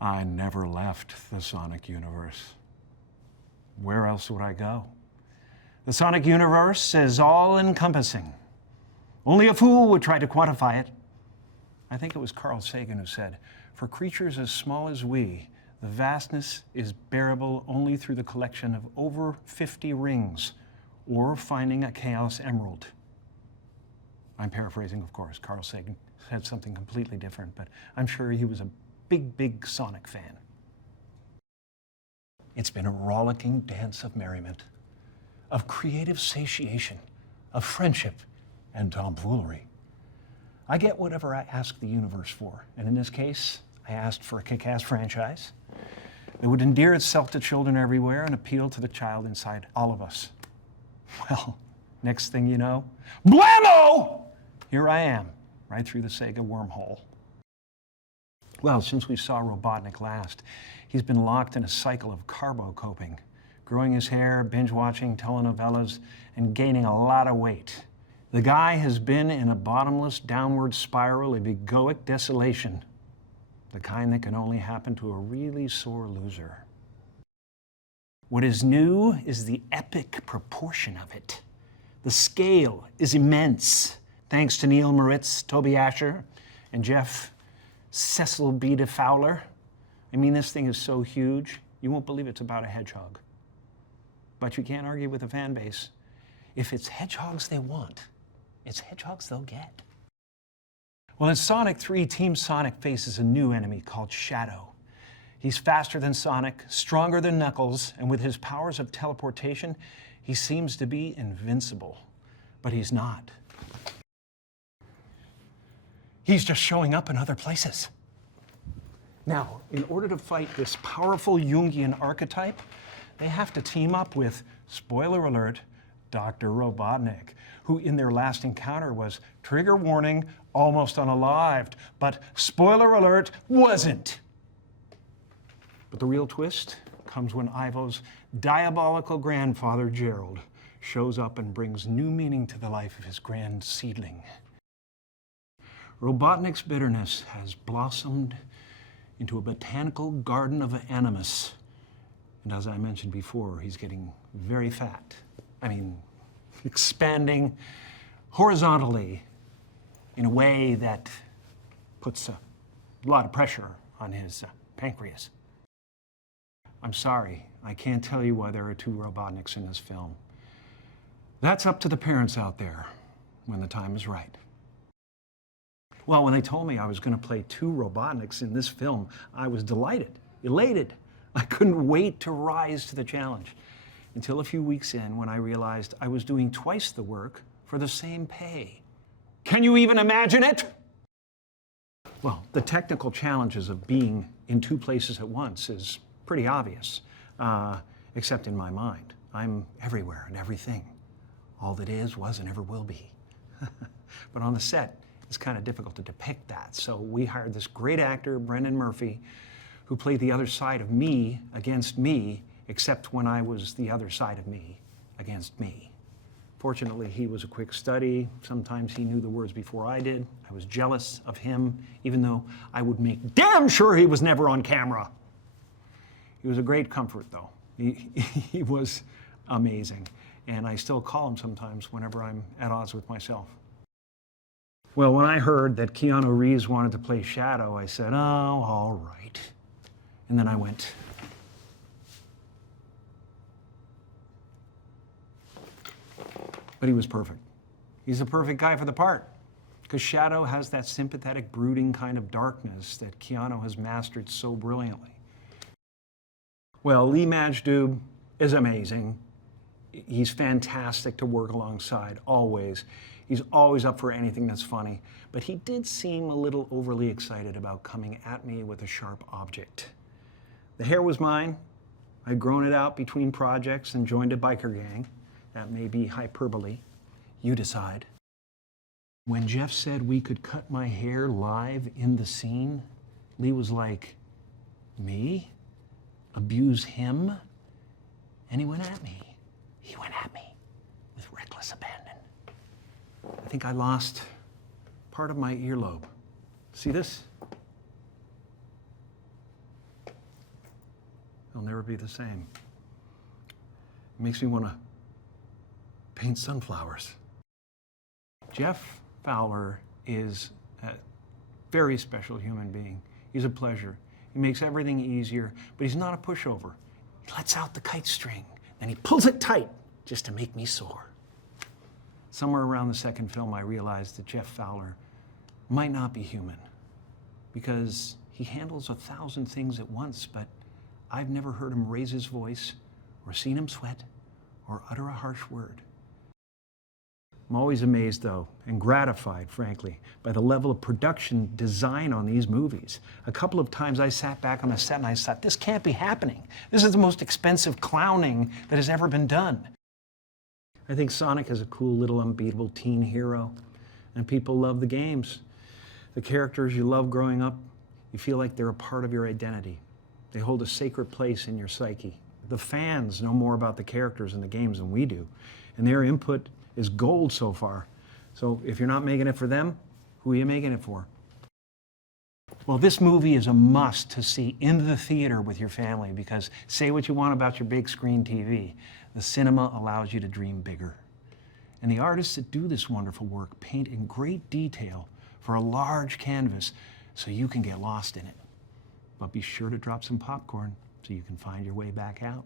I never left the Sonic universe. Where else would I go? The Sonic universe is all-encompassing. Only a fool would try to quantify it. I think it was Carl Sagan who said, "For creatures as small as we, the vastness is bearable only through the collection of over 50 rings, or finding a chaos emerald." I'm paraphrasing, of course. Carl Sagan said something completely different, but I'm sure he was a big, big Sonic fan. It's been a rollicking dance of merriment, of creative satiation, of friendship and tomfoolery. I get whatever I ask the universe for, and in this case, I asked for a kick-ass franchise that would endear itself to children everywhere and appeal to the child inside all of us. Well, next thing you know, blammo! Here I am, right through the Sega wormhole. Well, since we saw Robotnik last, he's been locked in a cycle of carbo-coping, growing his hair, binge-watching telenovelas, and gaining a lot of weight. The guy has been in a bottomless downward spiral of egoic desolation, the kind that can only happen to a really sore loser. What is new is the epic proportion of it. The scale is immense, thanks to Neil Moritz, Toby Asher, and Jeff Cecil B. Fowler. I mean, this thing is so huge, you won't believe it's about a hedgehog. But you can't argue with the fan base. If it's hedgehogs they want, it's hedgehogs they'll get. Well, in Sonic 3, Team Sonic faces a new enemy called Shadow. He's faster than Sonic, stronger than Knuckles, and with his powers of teleportation, he seems to be invincible. But he's not. He's just showing up in other places. Now, in order to fight this powerful Jungian archetype, they have to team up with, spoiler alert, Dr. Robotnik, who in their last encounter was, trigger warning, almost unalived, but spoiler alert, wasn't. But the real twist comes when Ivo's diabolical grandfather, Gerald, shows up and brings new meaning to the life of his grand seedling. Robotnik's bitterness has blossomed into a botanical garden of animus. And as I mentioned before, he's getting very fat. I mean, expanding horizontally in a way that puts a lot of pressure on his pancreas. I'm sorry, I can't tell you why there are two Robotniks in this film. That's up to the parents out there when the time is right. Well, when they told me I was going to play two Robotniks in this film, I was delighted, elated. I couldn't wait to rise to the challenge. Until a few weeks in, when I realized I was doing twice the work for the same pay. Can you even imagine it? Well, the technical challenges of being in two places at once is pretty obvious, except in my mind. I'm everywhere and everything. All that is, was, and ever will be. But on the set, it's kind of difficult to depict that. So we hired this great actor, Brendan Murphy, who played the other side of me against me, except when I was the other side of me against me. Fortunately, he was a quick study. Sometimes he knew the words before I did. I was jealous of him, even though I would make damn sure he was never on camera. He was a great comfort, though. He was amazing. And I still call him sometimes whenever I'm at odds with myself. Well, when I heard that Keanu Reeves wanted to play Shadow, I said, oh, all right. And then I went, but he was perfect. He's the perfect guy for the part, because Shadow has that sympathetic, brooding kind of darkness that Keanu has mastered so brilliantly. Well, Lee Majdoub is amazing. He's fantastic to work alongside, always. He's always up for anything that's funny, but he did seem a little overly excited about coming at me with a sharp object. The hair was mine. I'd grown it out between projects and joined a biker gang. That may be hyperbole. You decide. When Jeff said we could cut my hair live in the scene, Lee was like, me? Abuse him? And he went at me. He went at me with reckless abandon. I think I lost part of my earlobe. See this? They'll never be the same. It makes me want to paint sunflowers. Jeff Fowler is a very special human being. He's a pleasure. He makes everything easier, but he's not a pushover. He lets out the kite string, then he pulls it tight just to make me soar. Somewhere around the second film, I realized that Jeff Fowler might not be human because he handles 1,000 things at once, but I've never heard him raise his voice or seen him sweat or utter a harsh word. I'm always amazed, though, and gratified, frankly, by the level of production design on these movies. A couple of times I sat back on the set and I thought, this can't be happening. This is the most expensive clowning that has ever been done. I think Sonic is a cool little unbeatable teen hero, and people love the games. The characters you love growing up, you feel like they're a part of your identity. They hold a sacred place in your psyche. The fans know more about the characters in the games than we do, and their input is gold so far. So if you're not making it for them, who are you making it for? Well, this movie is a must to see in the theater with your family because say what you want about your big screen TV, the cinema allows you to dream bigger. And the artists that do this wonderful work paint in great detail for a large canvas so you can get lost in it. But be sure to drop some popcorn so you can find your way back out.